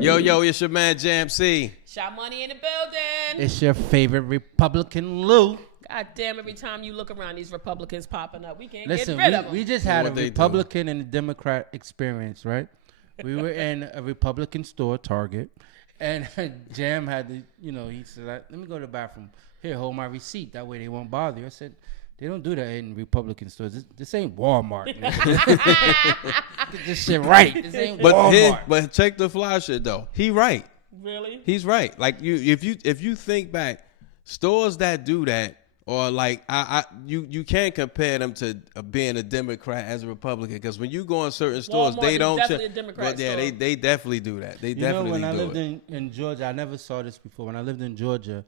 Yo, it's your man Jam-C. Sha-Money in the building. It's your favorite Republican Lou. God damn, every time you look around, these Republicans popping up. We can't Listen, get rid of them. we just had a What they Republican and a Democrat experience, right? We were in a Republican store, Target, and Jam had to, he said, let me go to the bathroom. Here, hold my receipt. That way they won't bother you. I said, they don't do that in Republican stores. This ain't Walmart. Get this shit right. This ain't Walmart. But check the fly shit though. He right. Really? He's right. Like if you think back, stores that do that, or like you can't compare them to being a Democrat as a Republican, because when you go in certain stores, Walmart they is don't. definitely a Democrat But yeah, store. they definitely do that. They definitely when I do lived it. in Georgia, I never saw this before. When I lived in Georgia,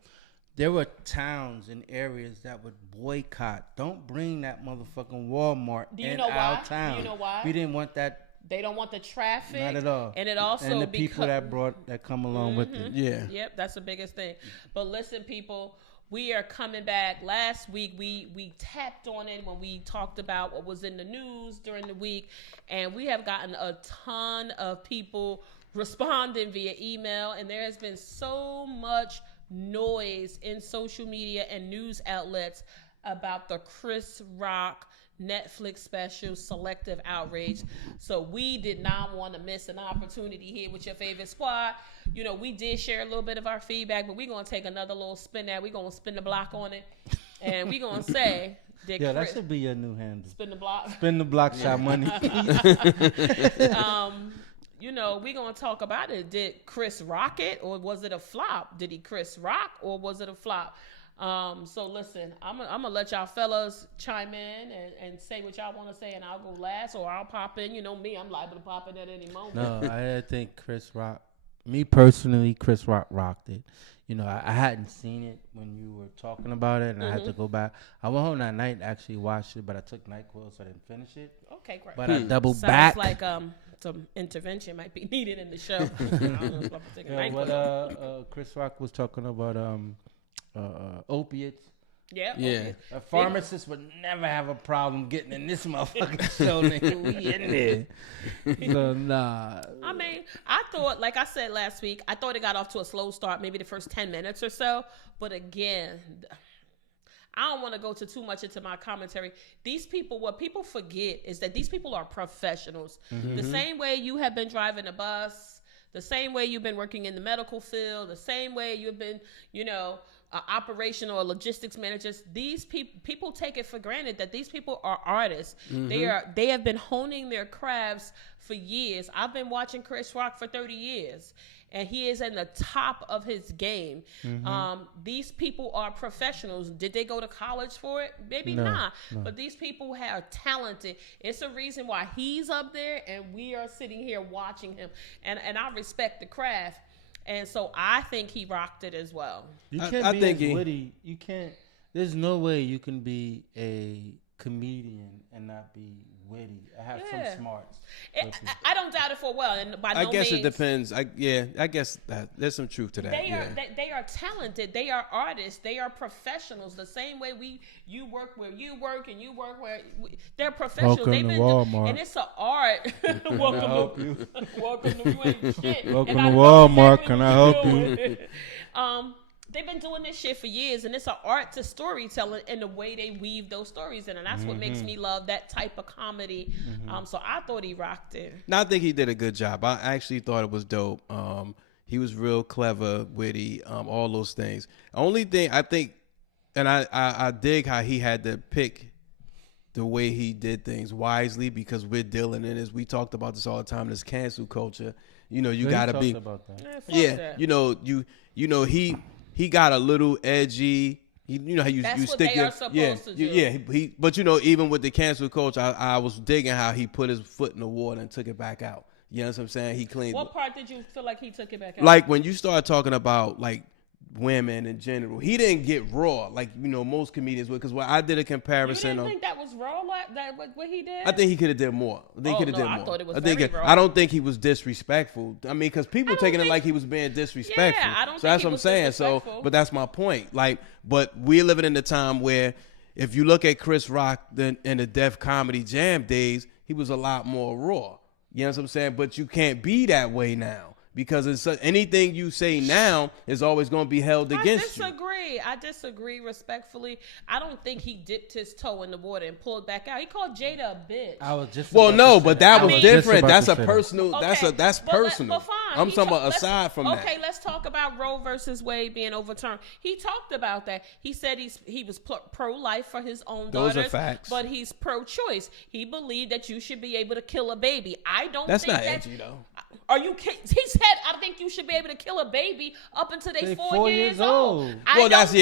there were towns and areas that would boycott. Don't bring that motherfucking Walmart in our town. Do you know why? We didn't want that. They don't want the traffic. Not at all. And it also and the people that come along with it. Yeah. Yep, that's the biggest thing. But listen, people, we are coming back. Last week, we tapped on it when we talked about what was in the news during the week, and we have gotten a ton of people responding via email, and there has been so much noise in social media and news outlets about the Chris Rock Netflix special Selective Outrage. So we did not want to miss an opportunity here with your favorite squad. We did share a little bit of our feedback, but we're going to take another little spin there. We're going to spin the block on it, and we're going to say Yeah, that should be your new handle. Spin the block. Spin the block, Sha-Money. We're going to talk about it. Did Chris rock it, or was it a flop? Did he Chris rock, or was it a flop? So listen, I'm gonna let y'all fellas chime in and say what y'all want to say, and I'll go last, or I'll pop in. You know me, I'm liable to pop in at any moment. No, I think Chris Rock. Me personally, Chris Rock rocked it. I hadn't seen it when you were talking about it, and I had to go back. I went home that night and actually watched it, but I took NyQuil, so I didn't finish it. Okay, great. But I doubled Sounds back. like some intervention might be needed in the show. I don't know if I'm taking NyQuil. Chris Rock was talking about opiates. Yeah. Yeah. A pharmacist would never have a problem getting in this motherfucking show, nigga. We in there. So, nah. I mean, I thought, like I said last week, I thought it got off to a slow start, maybe the first 10 minutes or so. But again, I don't want to go too much into my commentary. These people, what people forget is that these people are professionals. Mm-hmm. The same way you have been driving a bus, the same way you've been working in the medical field, the same way you've been, operational or logistics managers. These people take it for granted that these people are artists. Mm-hmm. They have been honing their crafts for years. I've been watching Chris Rock for 30 years, and he is in the top of his game. Mm-hmm. These people are professionals. Did they go to college for it? Maybe not. No. But these people are talented. It's a reason why he's up there and we are sitting here watching him. And I respect the craft. And so I think he rocked it as well. You can't be witty. You can't. There's no way you can be a comedian and not be witty. I have some smarts. I don't doubt it for a while. And by no guess means, it depends. I guess that there's some truth to that. They are talented. They are artists. They are professionals. The same way you work where you work and you work where they're professionals. Welcome to Walmart. And it's an art. Welcome to you ain't shit. Welcome to Walmart. Can I help you? They've been doing this shit for years, and it's an art to storytelling and the way they weave those stories in, and that's what makes me love that type of comedy. So I thought he rocked it. No, I think he did a good job. I actually thought it was dope. He was real clever, witty, all those things. Only thing I think, and I dig how he had to pick the way he did things wisely, because we're dealing in this. We talked about this all the time. This cancel culture. You gotta be. About that. He got a little edgy. You know how you That's stick what they your are supposed to do. But even with the cancel culture, I was digging how he put his foot in the water and took it back out. You know what I'm saying? He cleaned. What part did you feel like he took it back out? Like when you start talking about like women in general, he didn't get raw like most comedians would. Because when I did a comparison, you didn't think that was raw? What he did? I think he could have did more. I thought it was very raw. I don't think he was disrespectful. I mean, because people taking it like he was being disrespectful. Yeah, I don't so think that's he what I'm was saying. So, disrespectful. but that's my point. Like, but we're living in a time where if you look at Chris Rock in the Def Comedy Jam days, he was a lot more raw. You know what I'm saying? But you can't be that way now. because anything you say now is always going to be held against you. I disagree respectfully. I don't think he dipped his toe in the water and pulled back out. He called Jada a bitch. I was just Well, no, but that was different. That's a personal. personal. Okay, that's personal. But fine. I'm talking about aside from that. Okay, let's talk about Roe versus Wade being overturned. He talked about that. He said he was pro-life for his own daughters. Those are facts. But he's pro-choice. He believed that you should be able to kill a baby. I don't. That's think not that's edgy though. Are you kidding? He said, I think you should be able to kill a baby up until they 4 years old. Well, that's, no,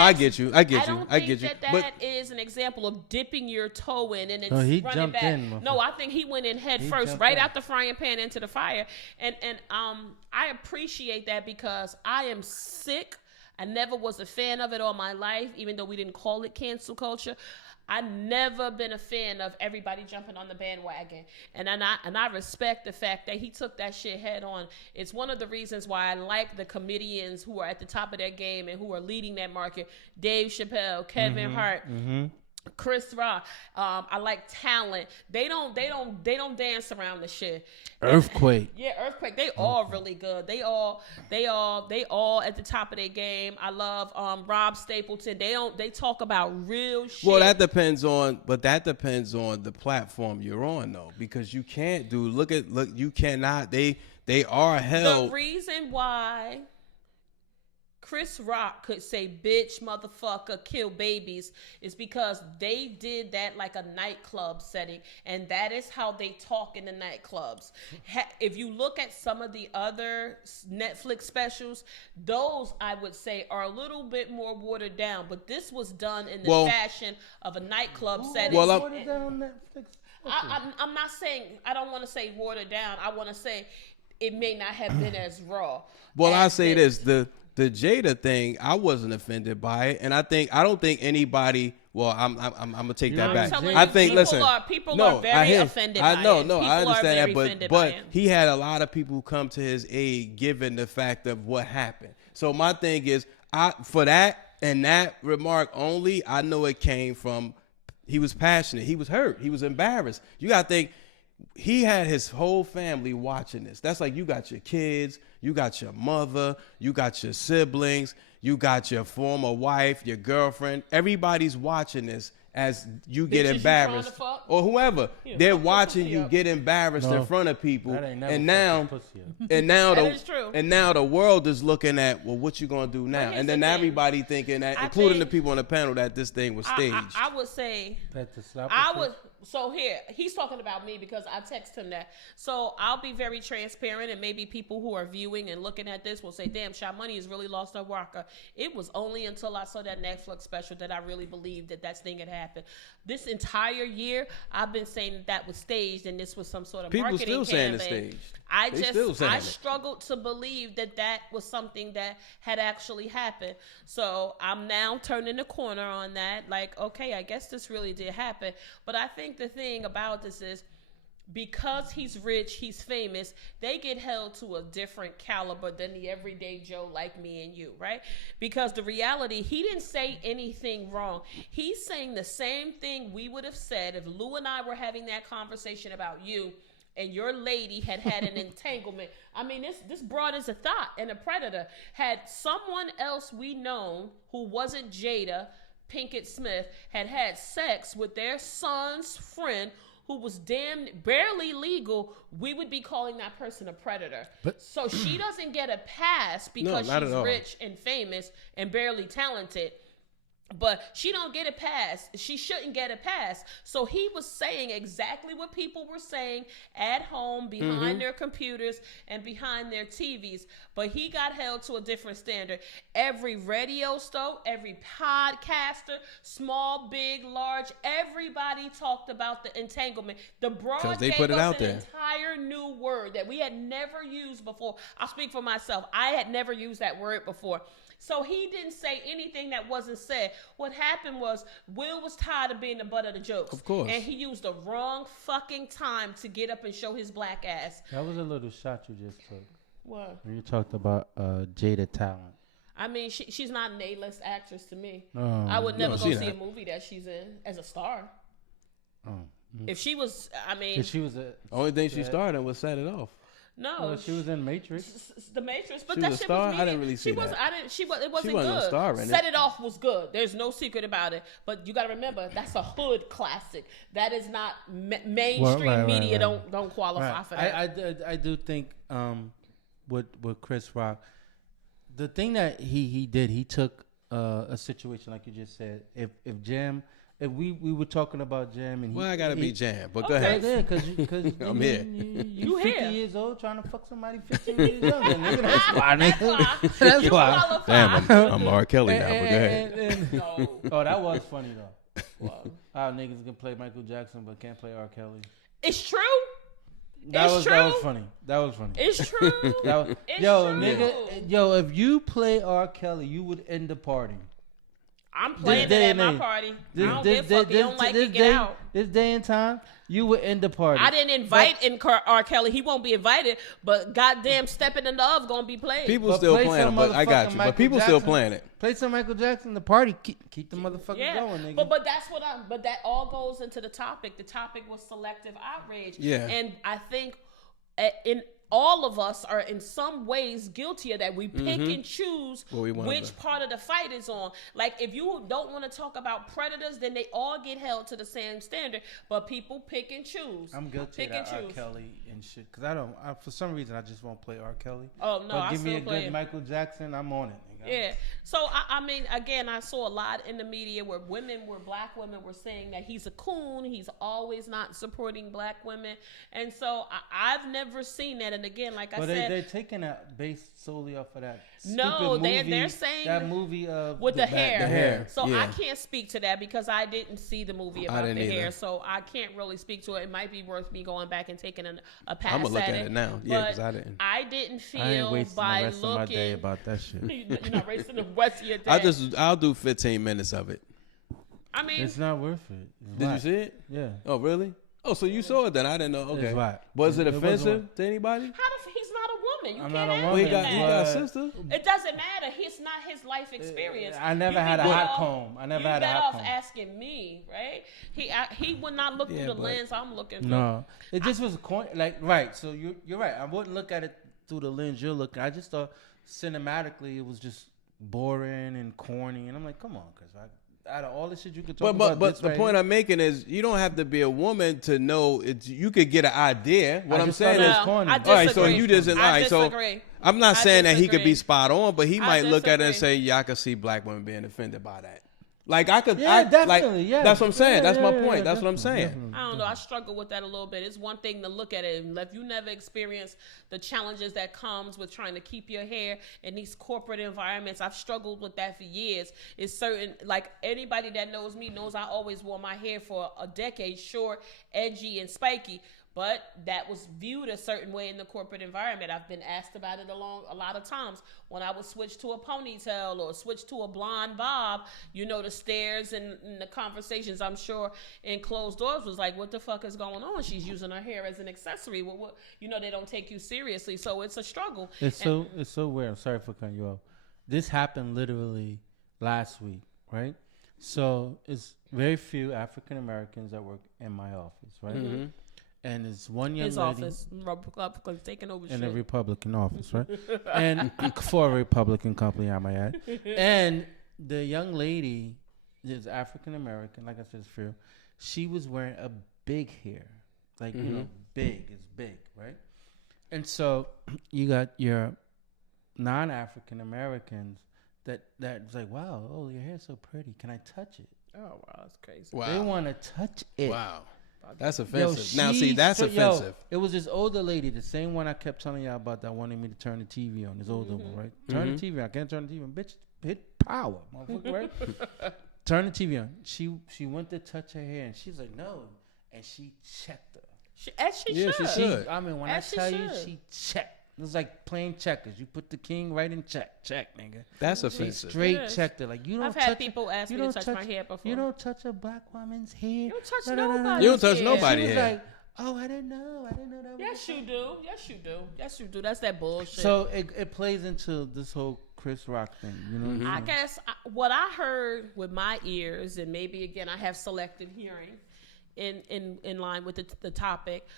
I get you. I get you. I get you. That is an example of dipping your toe in and then running back. No, I think he went in head first, right out the frying pan into the fire. And I appreciate that because I am sick. I never was a fan of it all my life, even though we didn't call it cancel culture. I never been a fan of everybody jumping on the bandwagon, and I respect the fact that he took that shit head on. It's one of the reasons why I like the comedians who are at the top of their game and who are leading that market. Dave Chappelle, Kevin Hart. Chris Rock. I like talent. They don't dance around the shit. Earthquake. Earthquake. They all really good. They all at the top of their game. I love Rob Stapleton. They talk about real shit. Well, that depends on the platform you're on though, because you can't you cannot. They are held. The reason why Chris Rock could say bitch, motherfucker, kill babies is because they did that like a nightclub setting, and that is how they talk in the nightclubs. If you look at some of the other Netflix specials, those I would say are a little bit more watered down, but this was done in the fashion of a nightclub setting. Watered down on Netflix. I'm not saying, I don't want to say watered down. I want to say it may not have been as raw. Well, I say this, the Jada thing, I wasn't offended by it, and I don't think anybody. Well, I'm gonna take that back. I think people are very offended by it. I understand that, but he had a lot of people come to his aid given the fact of what happened. So my thing is, for that and that remark only, I know it came from he was passionate, he was hurt, he was embarrassed. You gotta think. He had his whole family watching this. That's like you got your kids, you got your mother, you got your siblings, you got your former wife, your girlfriend. Everybody's watching this as you get embarrassed, or whoever. They're watching you get embarrassed in front of people, and now the world is looking at, well, what you gonna do now? And then everybody thinking that, including the people on the panel, that this thing was staged. I would say So here, he's talking about me because I text him that. So I'll be very transparent, and maybe people who are viewing and looking at this will say, damn, Sha-Money has really lost her rocker. It was only until I saw that Netflix special that I really believed that thing had happened. This entire year, I've been saying that was staged and this was some sort of marketing campaign. People still saying it's staged. I struggled to believe that was something that had actually happened. So I'm now turning the corner on that. Like, okay, I guess this really did happen. But I think the thing about this is, because he's rich, he's famous, they get held to a different caliber than the everyday Joe like me and you, right? Because the reality, he didn't say anything wrong. He's saying the same thing we would have said if Lou and I were having that conversation about you and your lady had an entanglement. I mean, this broad is a thought and a predator. Had someone else we known who wasn't Jada Pinkett Smith had sex with their son's friend who was barely legal, we would be calling that person a predator. So she doesn't get a pass because she's rich and famous and barely talented. But she don't get a pass. She shouldn't get a pass. So he was saying exactly what people were saying at home, behind their computers and behind their TVs. But he got held to a different standard. Every radio show, every podcaster, small, big, large, everybody talked about the entanglement. The broad gave us an entire new word that we had never used before. I'll speak for myself. I had never used that word before. So he didn't say anything that wasn't said. What happened was Will was tired of being the butt of the jokes. Of course. And he used the wrong fucking time to get up and show his black ass. That was a little shot you just took. What? When you talked about Jada talent. I mean, she's not an A-list actress to me. I would never go see a movie that she's in as a star. If she was, I mean... If she was only thing she starred in was Set It Off. No, Well, she was in Matrix. The Matrix, but She that was a shit star? was I medium. didn't really see She was. that. I didn't. She was. It wasn't wasn't a good. star in it. Set It Off was good. There's no secret about it. But you got to remember, that's a hood classic. That is not mainstream media. Right. Don't qualify for that. I do think with Chris Rock, the thing that he did, he took a situation like you just said. If Jam. If we were talking about Jam and Well, I gotta be Jam, but go Okay. ahead. Yeah, because I'm here. You 50 here. years old trying to fuck somebody 15 years younger. Nigga, that's why, That's nigga. why. That's You why. qualify. Damn, I'm R. Kelly now, but go ahead. No. Oh, that was funny though. Well, How niggas can play Michael Jackson but can't play R. Kelly. it's true. That It's was true. funny. That was funny. It's true. That was, It's yo, true. nigga, if you play R. Kelly, you would end the party. I'm playing day it at and my age. party. I don't give a fuck. You don't like it, get out. This day and time, you would end the party. I didn't invite in R. Kelly. He won't be invited, but goddamn, Stepping in Love gonna be played. People But still play playing it, some but I got motherfucking you. Michael But people still Jackson. playing it. Play some Michael Jackson. The party keep the motherfucker yeah, going, nigga. but that's what I'm. But that all goes into the topic. The topic was selective outrage. Yeah. and I think in all of us are in some ways guilty of that. We pick and choose What we wanna which do. part of the fight is on. Like if you don't want to talk about predators, then they all get held to the same standard. But people pick and choose. I'm guilty Pick of and that R. choose. Kelly and shit. Because for some reason, I just won't play R. Kelly. Oh no, But I give me still a play good it. Michael Jackson, I'm on it, nigga. Yeah. So I mean, again, I saw a lot in the media where black women were saying that he's a coon. He's always not supporting black women, and so I've never seen that. And again, like I But said, they're taking that based solely off of that. No, stupid they're movie, saying that movie of with the hair. The hair. So Yeah. I can't speak to that because I didn't see the movie about the didn't hair. either. So I can't really speak to it. It might be worth me going back and taking a pass I'm gonna look at at it now. Yeah, because I didn't. I didn't feel I ain't wasting by the rest looking. of my day about that shit. You're not wasting the rest of your day. I'll do 15 minutes of it. I mean, It's not worth it. It's Did you whack. see it? Yeah. Oh, really? Oh, so you saw it then? I didn't know. Okay. It's whack. Was it It wasn't offensive whack. to anybody? he's not a woman. You I'm can't not a ask woman. Well, him he got that. a sister. It doesn't matter. It's not his life experience. I never You had a be hot better comb. I never you had a better hot off comb. asking me, right? He would not look Yeah, through the but- lens I'm looking through. No, it just was right. So you're right. I wouldn't look at it through the lens you're looking. I just thought cinematically it was just boring and corny, and I'm like, come on, Chris. Out of all the shit you could talk about, But this the right point here, I'm making is you don't have to be a woman to know it's. You could get an idea. What I I'm just saying thought it is, was corny. I all right. So disagree. you just all I right. So disagree. I'm not I saying that he could be disagree. spot on, but he I might look at it and disagree. say, "Yeah, I could see black women being offended by that." Like I could, Yeah, definitely, yeah. That's what I'm saying. Yeah, That's my yeah, point. yeah, That's what I'm definitely, saying. definitely. I don't know. I struggle with that a little bit. It's one thing to look at it, and if you never experience the challenges that comes with trying to keep your hair in these corporate environments, I've struggled with that for years. It's certain, like anybody that knows me knows I always wore my hair for a decade, short, edgy, and spiky. But that was viewed a certain way in the corporate environment. I've been asked about it a lot of times. When I would switch to a ponytail or switch to a blonde bob, the stares and the conversations, I'm sure, in closed doors was like, what the fuck is going on? She's using her hair as an accessory. What they don't take you seriously. So it's a struggle. It's so weird. I'm sorry for cutting you off. This happened literally last week, right? So it's very few African Americans that work in my office, right? Mm-hmm. And it's one young His lady office, Republicans taking over in shit. a Republican office, right? And for a Republican company, I might add. And the young lady is African American, like I said, it's fair. She was wearing a big hair, like big. It's big, right? And so you got your non-African Americans that's like, wow, oh, your hair's so pretty. Can I touch it? Oh, wow, that's crazy. Wow. They want to touch it. Wow. That's Yo, offensive. Now, see, that's yo, offensive. it was this older lady, the same one I kept telling y'all about that wanted me to turn the TV on. This older one, right? Turn the TV on. I can't turn the TV on. Bitch, hit power, motherfucker, right? Turn the TV on. She went to touch her hair, and she's like, no. And she checked her. As she Yeah, she should. should. I mean, when As I tell she you, should. she checked. It was like playing checkers. You put the king right in check, nigga. That's She offensive. straight Yes. checked it. Like you don't. I've had touch people ask you me to don't touch my hair before. You don't touch a black woman's hair. You don't touch No. nobody. You don't touch Yeah. nobody She was here. like, oh, I didn't know that was. Yes, you do. Yes, you do. Yes, you do. That's that bullshit. So it plays into this whole Chris Rock thing, you know. What I I'm saying? guess what I heard with my ears, and maybe again I have selective hearing, in line with the topic.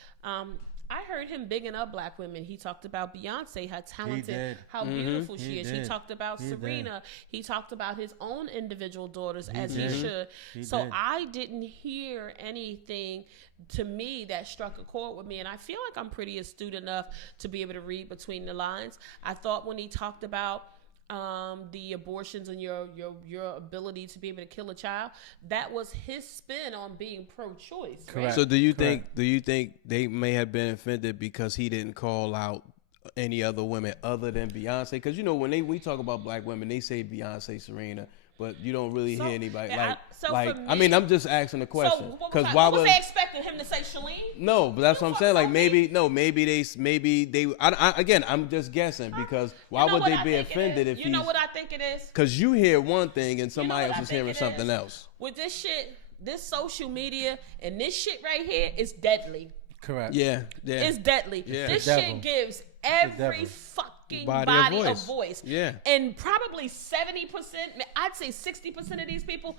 I heard him bigging up black women. He talked about Beyonce, how talented, did. how beautiful she He is. He did. talked about He Serena. He talked about his own individual daughters, as he did. should. He So did. I didn't hear anything to me that struck a chord with me. And I feel like I'm pretty astute enough to be able to read between the lines. I thought when he talked about the abortions and your ability to be able to kill a child, that was his spin on being pro-choice. Correct. Right? So do you think they may have been offended because he didn't call out any other women other than Beyonce? Because when we talk about black women, they say Beyonce, Serena, but you don't really hear anybody I mean, I'm just asking the question because why was they expecting him to say Shalene? No, but that's what I'm saying. Like maybe again, I'm just guessing because why would they be offended if you know what I think it is? Because you hear one thing and somebody else I is think hearing it something is? else. With this shit, this social media and this shit right here is deadly. Correct. Yeah. It's deadly. Yeah. This The shit devil. gives every devil. fucking Body body of a voice. voice. Yeah. And probably 70%, I'd say 60% of these people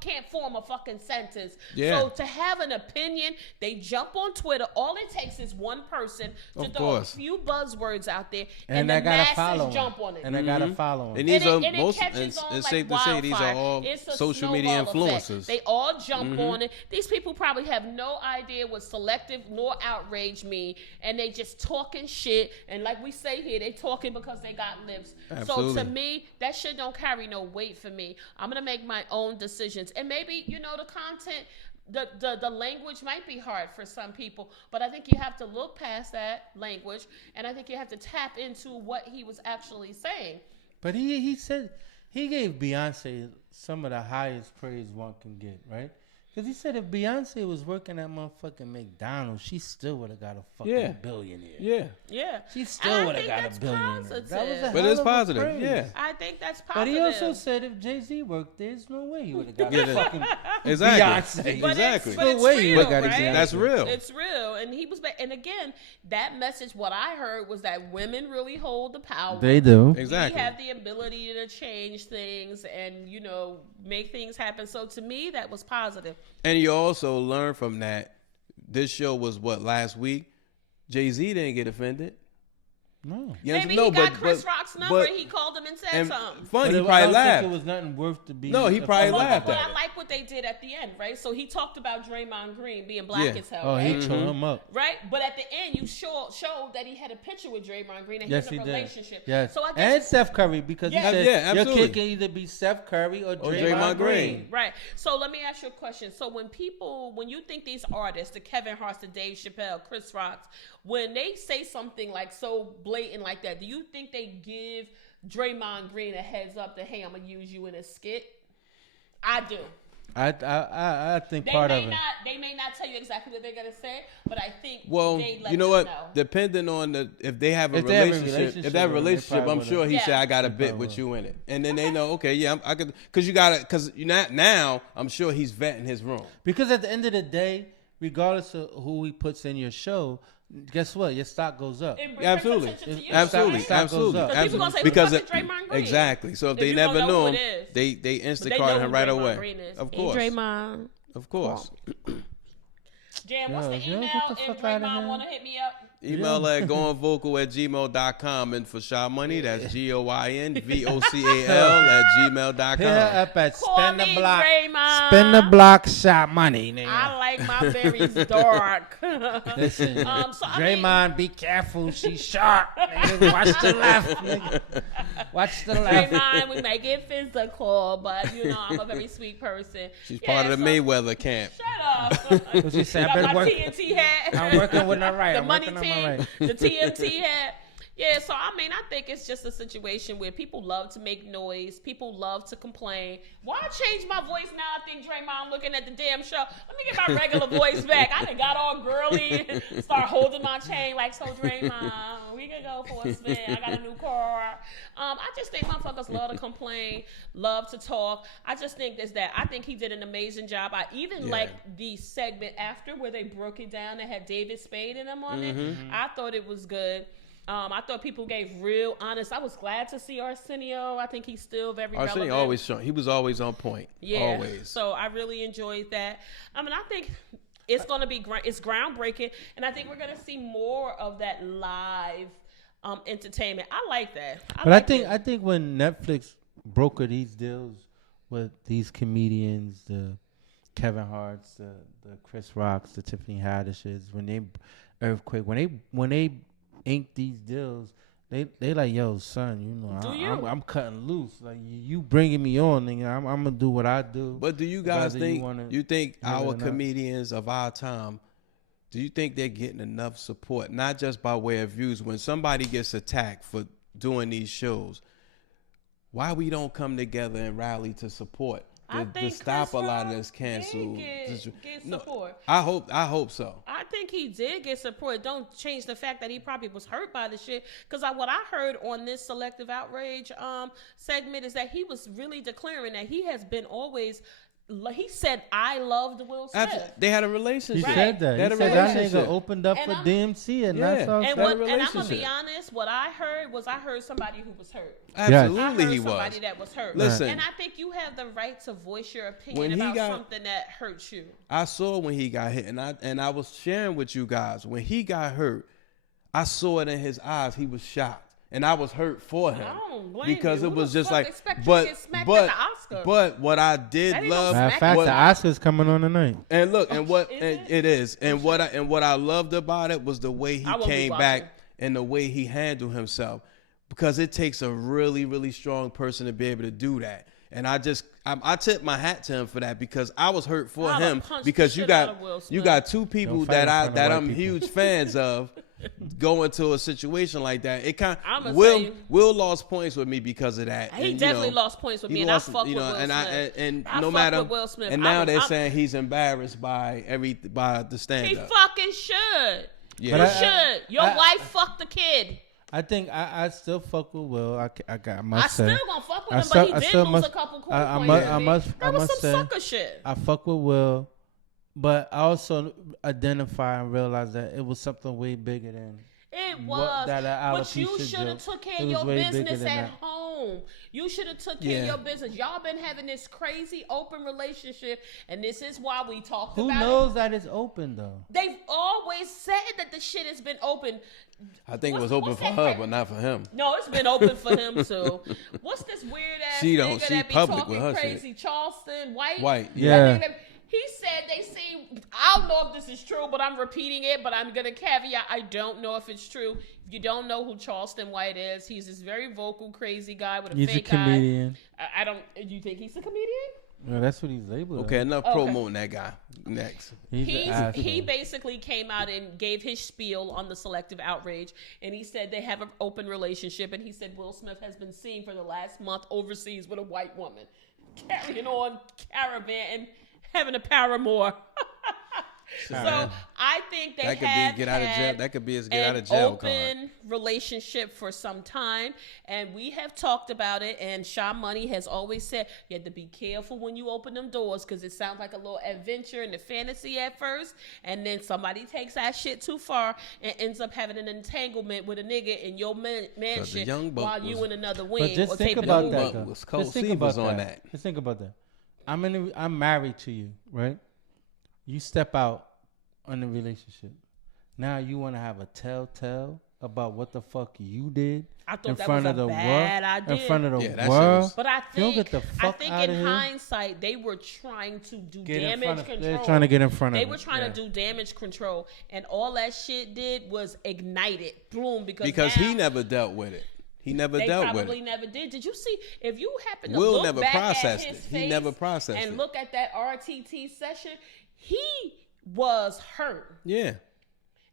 can't form a fucking sentence. Yeah. So to have an opinion, they jump on Twitter. All it takes is one person to Of throw course. a few buzzwords out there, And the I gotta follow masses him. jump on it. And I gotta follow him. And these are it most, catches and on it's like safe to say these are wildfire. all It's a social media snowball effect. influencers. They all jump on it. These people probably have no idea what selective nor outrage mean, and they just talking shit. And like we say here, they talking because they got lips. Absolutely. So to me, that shit don't carry no weight for me. I'm gonna make my own decisions, and maybe the content. The language might be hard for some people, but I think you have to look past that language, and I think you have to tap into what he was actually saying. But he said he gave Beyonce some of the highest praise one can get, right? Because he said if Beyonce was working at motherfucking McDonald's, she still would have got a fucking billionaire. Yeah. Yeah, She still would have got a that's billionaire. positive. That was a But hell it's of a positive, praise. yeah. I think that's But positive. he also said if Jay-Z worked, there's no way he would have got Yeah, a fucking Exactly. Beyonce. But Exactly. But it's No way you real, got right? Beyonce. That's real. It's real, and he was. And again, that message. What I heard was that women really hold the power. They do. Exactly. We have the ability to change things and make things happen. So to me, that was positive. And you also learn from that. This show was last week. Jay-Z didn't get offended. No. You Maybe know, he got but- Chris but- Rock's number. but- And he called him and said and something. funny, he But I probably don't laughed. think it was nothing worth to be. No, he probably offended laughed But at I it. like what they did at the end, right? So he talked about Draymond Green being black Yeah. as hell, Oh, right? he tore him up. Right, but at the end, you showed that he had a picture with Draymond Green and Yes, he he had a did. relationship. Yes. So I And guess Steph Curry because Yeah. he said Yeah, your absolutely. kid can either be Steph Curry or Or Draymond Green. right. So let me ask you a question. So when you think these artists, the Kevin Hart's, the Dave Chappelle, Chris Rock's, when they say something like so blatant like that, do you think they give Draymond Green a heads up that, hey, I'm gonna use you in a skit? I do. I think part of it. They may not tell you exactly what they're gonna say, but I think Well, they let you know them what? know. Depending on if they have a If they have a relationship, relationship, if they have a they relationship, probably I'm sure he would've. said, Yeah. "I got a They bit probably with you in it," and then they know, okay, yeah, I could, because you got to, because you not now. I'm sure he's vetting his room. Because at the end of the day, regardless of who he puts in your show, guess what? Your stock goes up. It brings Absolutely, attention to you, absolutely, right? Stock goes absolutely, up. Because people gonna say, because "Who the fuck is Draymond Green?" exactly. So if If they you never don't know knew who him, it is. they But they Instacart know him who right Draymond away. Green is. Of Hey, course, Draymond. of course. Jam, what's Yo, the yo, email? get the And fuck outta Draymond here. want to hit me up? Email at goingvocal@gmail.com, and for Sha-Money, that's GOINVOCAL@gmail.com. Hit her up at Call Spin the me Block. Draymond. Spin the Block Sha-Money, nigga. I like my berries dark. Listen, So, I mean- Draymond, be careful. She's sharp. Nigga. Watch the left, nigga. Watch the left. Draymond, we may get physical, but I'm a very sweet person. She's part of the Mayweather camp. Shut up. She said, Got I've been my working. TNT hat. I'm working with her right. The I'm money working on team, my right. the TNT hat. Yeah, so I think it's just a situation where people love to make noise. People love to complain. Why change my voice now? I think Draymond looking at the damn show. Let me get my regular voice back. I done got all girly and start holding my chain like, so Draymond, we can go for a spin. I got a new car. I just think motherfuckers love to complain, love to talk. I just think I think he did an amazing job. I even liked the segment after where they broke it down and had David Spade in them on it. I thought it was good. I thought people gave real honest. I was glad to see Arsenio. I think he's still very relevant. Arsenio always showing. He was always on point. Yeah. Always. So I really enjoyed that. I mean, I think It's gonna be it's groundbreaking, and I think we're gonna see more of that live entertainment. I like that. But I think when Netflix brokered these deals with these comedians, the Kevin Hart's, the Chris Rocks, the Tiffany Haddishes, when they Earthquake, when they inked these deals, they like, yo, son, you know, I'm cutting loose. Like you bringing me on, nigga. I'm gonna do what I do. But do you guys think you think our comedians of our time, do you think they're getting enough support, not just by way of views? When somebody gets attacked for doing these shows, why we don't come together and rally to support? To stop a lot of this cancel. Get support. I hope so. I think he did get support. Don't change the fact that he probably was hurt by the shit. Because what I heard on this selective outrage segment is that he was really declaring that he has been always. He said, "I loved Will Smith." They had a relationship. He said that. He said that nigga opened up for DMC, and that's all. And I'm gonna be honest. What I heard was somebody who was hurt. Absolutely, he was somebody that was hurt. Listen, and I think you have the right to voice your opinion about something that hurts you. I saw when he got hit, and I was sharing with you guys when he got hurt. I saw it in his eyes. He was shocked. And I was hurt for him because it was just like, but what I did love. Matter of fact, the Oscars coming on tonight. And look, and what it is, and what I loved about it was the way he came back and the way he handled himself, because it takes a really, really strong person to be able to do that. And I tip my hat to him for that, because I was hurt for him, because you got two people that I'm huge fans of. Go into a situation like that, it kind of Will lost points with me because of that. He definitely lost points with me, and I fuck with Will Smith. And no matter, and now they're saying he's embarrassed by the stand-up. He fucking should. Yeah. He should. Your wife fucked the kid. I think I still fuck with Will. I still gonna fuck with him, but he did lose a couple points. That was some sucker shit. I fuck with Will. But I also identify and realize that it was something way bigger than it was. But you should have took care of your business at home. You should have took care of your business. Y'all been having this crazy open relationship, and this is why we talked about it. Who knows that it's open, though? They've always said that the shit has been open. I think it was open for her, but not for him. No, it's been open for him too. What's this weird ass nigga that be talking crazy? Shit. Charleston White. Yeah. He said they see, I don't know if this is true, but I'm repeating it, but I'm going to caveat, I don't know if it's true. If you don't know who Charleston White is, he's this very vocal, crazy guy with a fake eye. He's a comedian. You think he's a comedian? No, that's what he's labeled. Okay, enough promoting that guy. Next. He basically came out and gave his spiel on the selective outrage, and he said they have an open relationship, and he said Will Smith has been seen for the last month overseas with a white woman, carrying on caravan and having a paramour. So I think they have that could be his get out of jail open card. Relationship for some time, and we have talked about it. And Sha-Money has always said you have to be careful when you open them doors, because it sounds like a little adventure and a fantasy at first, and then somebody takes that shit too far and ends up having an entanglement with a nigga in your mansion while you in another wing. But just think about that. Just think about that. Just think about that. I'm married to you, right? You step out on the relationship. Now you want to have a telltale about what the fuck you did in front of the world. In front of the world. But I think in hindsight, they were trying to do damage control. They're trying to get in front of it. They were trying to do damage control, and all that shit did was ignite it. Boom, because he never dealt with it. He never dealt with it. They probably never did. Did you see? If you happen to Will look never back processed at his it. face He never processed and it. Look at that RTT session, he was hurt. Yeah.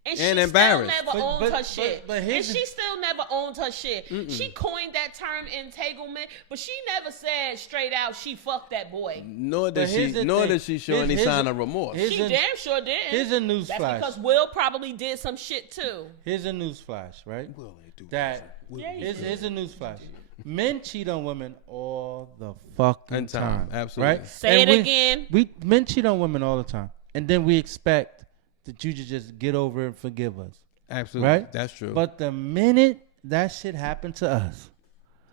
And she embarrassed. Still never owned her shit. And she still never owned her shit. She coined that term entanglement, but she never said straight out she fucked that boy. Nor did she show any sign of remorse. She damn sure did. Here's a newsflash. That's because Will probably did some shit too. Here's a newsflash, right? Will they do here's a newsflash. Men cheat on women all the fucking time. Absolutely. Right? Say it again. Men cheat on women all the time. And then we expect that you just get over it and forgive us. Absolutely. Right? That's true. But the minute that shit happened to us,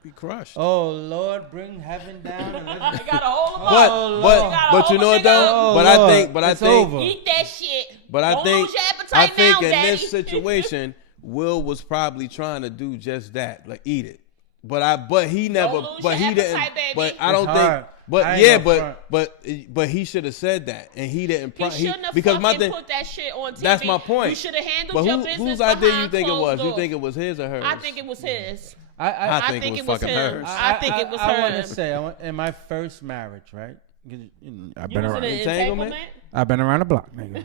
be crushed. Oh Lord, bring heaven down. And You let's gotta hold them But up. but you know what though? Oh, But Lord. I It's think over. Eat that shit. But Don't I think lose your appetite I think now, in Daddy. this situation, Will was probably trying to do just that, like eat it. But he never. lose But your he didn't. appetite, baby. But I It's don't hard. think. But I ain't yeah, gonna front. but he should have said that, and he didn't. He shouldn't have because my fucking thing. put that shit on TV. That's my point. You should have handled But your business whose idea you behind think it was? closed You doors. think it was his or hers? I think it was his. I think it was fucking him. hers. I think it was I want her. to say, in my first marriage, right? I've You been was in around. an entanglement? I've been around the block, nigga.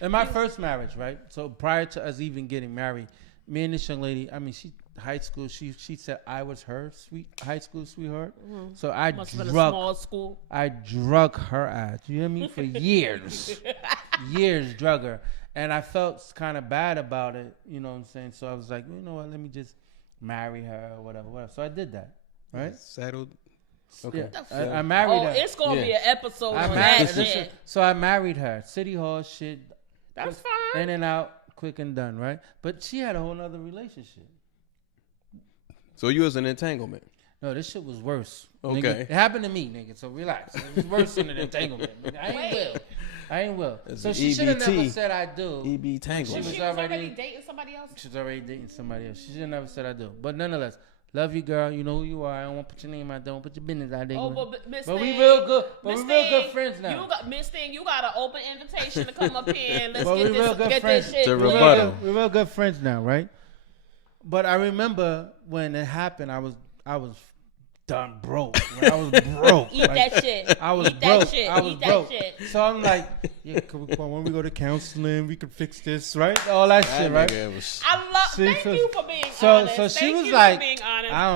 In my first marriage, right? So prior to us even getting married, me and this young lady, I mean, high school, she said I was her high school sweetheart. Mm-hmm. So I Must have been a small drug school. her ass. You hear me? For years. Years drug her. And I felt kind of bad about it, you know what I'm saying? So I was like, you know what, let me just marry her or whatever. So I did that, right? Settled. Okay. Yeah. I married her. It's gonna be an episode on married, that shit. So I married her. City Hall shit. That's fine. In and out, quick and done, right? But she had a whole nother relationship. So you was an entanglement. No, this shit was worse. Okay. Nigga. It happened to me, nigga. So relax. It was worse than an entanglement. Nigga. I ain't will. It's So an she should have EBT. never said I do. EB She tanglement. was already dating somebody else. She was already dating somebody else. She should have never said I do. But nonetheless, love you, girl. You know who you are. I don't want to put your name out there. Don't put your business out there. Oh, but Miss But we Thing, real good. But Miss we real good Thing, friends now. Miss Thing, you got an open invitation to come up here and let's But get we real good this friends. shit. To We're rebuttal. we're real good friends now, right? But I remember when it happened, I was done broke. When I was broke. Eat that shit. I was Eat broke. that shit. I was Eat broke. that shit. So I'm like, yeah, when we go to counseling, we can fix this, right? All that shit, right? I love. See, Thank so- you for being So honest. so she Thank was you like, for being honest. I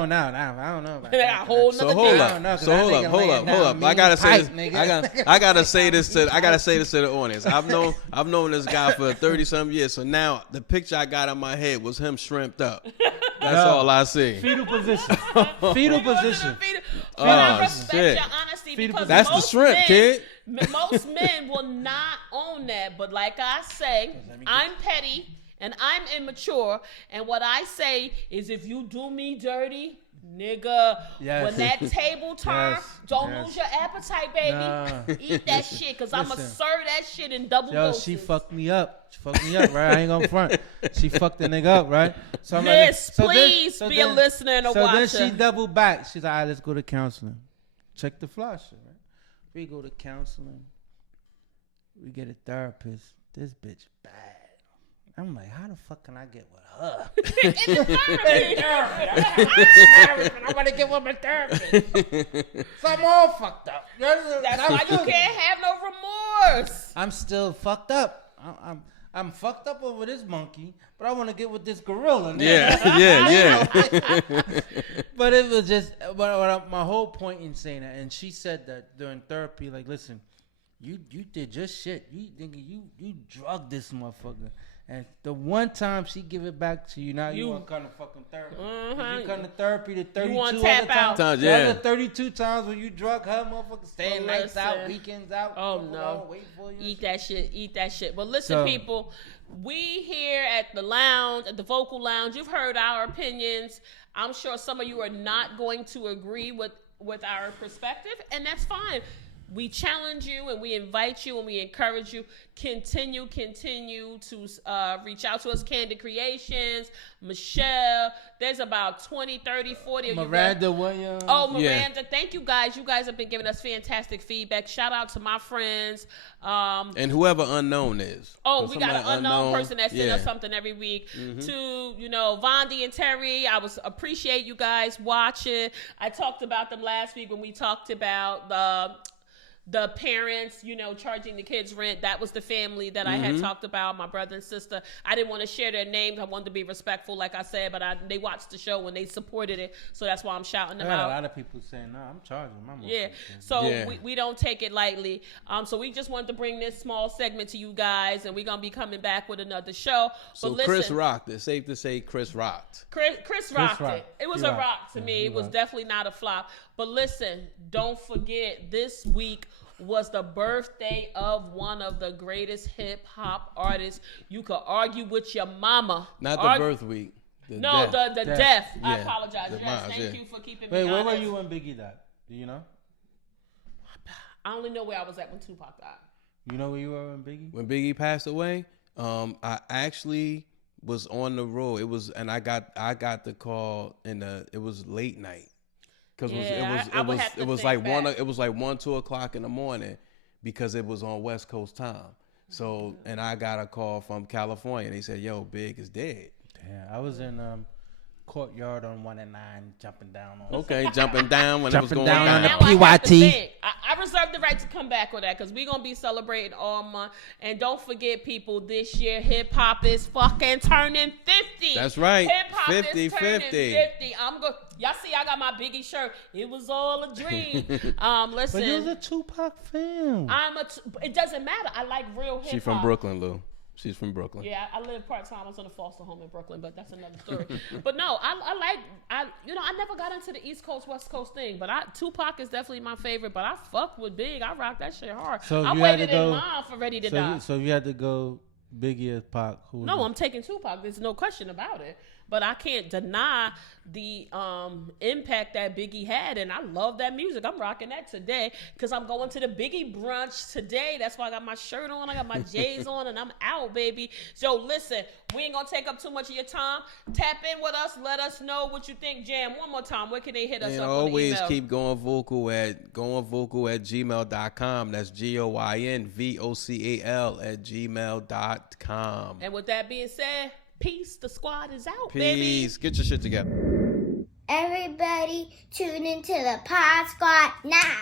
don't know about They got a whole So nother hold thing. I don't know, up. 'cause So that hold nigga up. Hold laying up. down Hold up. I mean gotta say pipe, this. nigga. I gotta say this to the audience. I've known this guy for 30-some years. So now the picture I got in my head was him shrimped up. That's No. all I see. Fetal position. Fetal position. But I Oh, respect shit. your honesty Fetal because That's the most shrimp, men, kid. Most men will not own that. But like I say, I'm petty and I'm immature. And what I say is if you do me dirty, nigga, Yes. when that table turn, Yes. don't Yes. lose your appetite, baby. Nah. Eat that shit because I'm going to Listen. serve that shit in double Yo, doses. she fucked me up. She fucked me up, right? I ain't gonna front. She fucked the nigga up, right? So I'm Miss, so then- please so be a then- listener and a So watcher. then she doubled back. She's like, all right, let's go to counseling. Check the fly shit, right? We go to counseling. We get a therapist. This bitch bad. I'm like, how the fuck can I get with her? I want to get with my therapist. So I'm all fucked up. That's why you can't have no remorse. I'm still fucked up. I'm fucked up over this monkey, but I want to get with this gorilla. Yeah. But it was just, my whole point in saying that, and she said that during therapy, like, listen, you did your shit. You drugged this motherfucker. And the one time she give it back to you, now you want to come to fucking therapy. Uh-huh. You come to therapy the 32 want other tap out. times. Yeah. The other 32 times when you drug her, motherfucker, staying Well, nights out, listen. weekends out. Oh, motherfucker no. don't wait for you. Eat that shit. But listen, So- people, we here at the lounge, at the Vocal Lounge, you've heard our opinions. I'm sure some of you are not going to agree with our perspective, and that's fine. We challenge you and we invite you and we encourage you. Continue to reach out to us. Candid Creations, Michelle. There's about 20, 30, 40 of you guys. Miranda Williams. Oh, Miranda, thank you guys. You guys have been giving us fantastic feedback. Shout out to my friends. And whoever unknown is. Oh, So we got an somebody unknown person that sent yeah. us something every week. To, Vondi and Terry, I appreciate you guys watching. I talked about them last week when we talked about the parents, charging the kids rent. That was the family that I had talked about, my brother and sister. I didn't want to share their names. I wanted to be respectful, like I said, but they watched the show and they supported it. So that's why I'm shouting them I got out. a lot of people saying, no, I'm charging my motherfucker. Yeah, so Yeah. we don't take it lightly. So we just wanted to bring this small segment to you guys, and we're gonna be coming back with another show. So but Chris listen, rocked it. Safe to say Chris rocked. Chris rocked rocked. it. It was He a rocked. rock to Yeah, me. he It was rocked. definitely not a flop. But listen, don't forget, this week was the birthday of one of the greatest hip hop artists. You could argue with your mama. Not the birth week. No, death. the death. I Yeah, apologize. the Yes, Maj, thank yeah. you for keeping Wait, me where honest. were you when Biggie died? Do you know? I only know where I was at when Tupac died. You know where you were when Biggie? When Biggie passed away, I actually was on the road. It was, and I got the call it was late night because Yeah, I would have to it was think like back. it was like 1-2 o'clock in the morning because it was on West Coast time. So and I got a call from California. They said, "Yo, Big is dead." Yeah, I was in Courtyard on 1 and 9, jumping down on. Okay, jumping down when it was Jumping going down down. on the Now I have to PYT. think. I reserve the right to come back with that because we're gonna be celebrating all month. And don't forget, people, this year hip hop is fucking turning 50. That's right. Hip hop 50, is turning 50. 50. I'm go. Y'all see, I got my Biggie shirt. It was all a dream. Listen, But it was a Tupac film. it doesn't matter. I like real hip hop. She from Brooklyn, Lou. She's from Brooklyn. Yeah, I live part time. I was in a foster home in Brooklyn, but that's another story. But no, I never got into the East Coast West Coast thing, but Tupac is definitely my favorite. But I fuck with Big. I rock that shit hard. So I you had waited to go- in line for Ready to Die. So you had to go Biggie or Pac? Who was No, it? I'm taking Tupac. There's no question about it. But I can't deny the impact that Biggie had, and I love that music. I'm rocking that today because I'm going to the Biggie brunch today. That's why I got my shirt on, I got my J's on, and I'm out, baby. So listen, we ain't gonna take up too much of your time. Tap in with us. Let us know what you think, Jam. One more time, where can they hit us And up on the always email? keep going vocal at gmail.com. That's GOYNVOCAL@gmail.com. And with that being said, peace. The squad is out, baby. Peace. Get your shit together. Everybody tune into the Pod Squad now.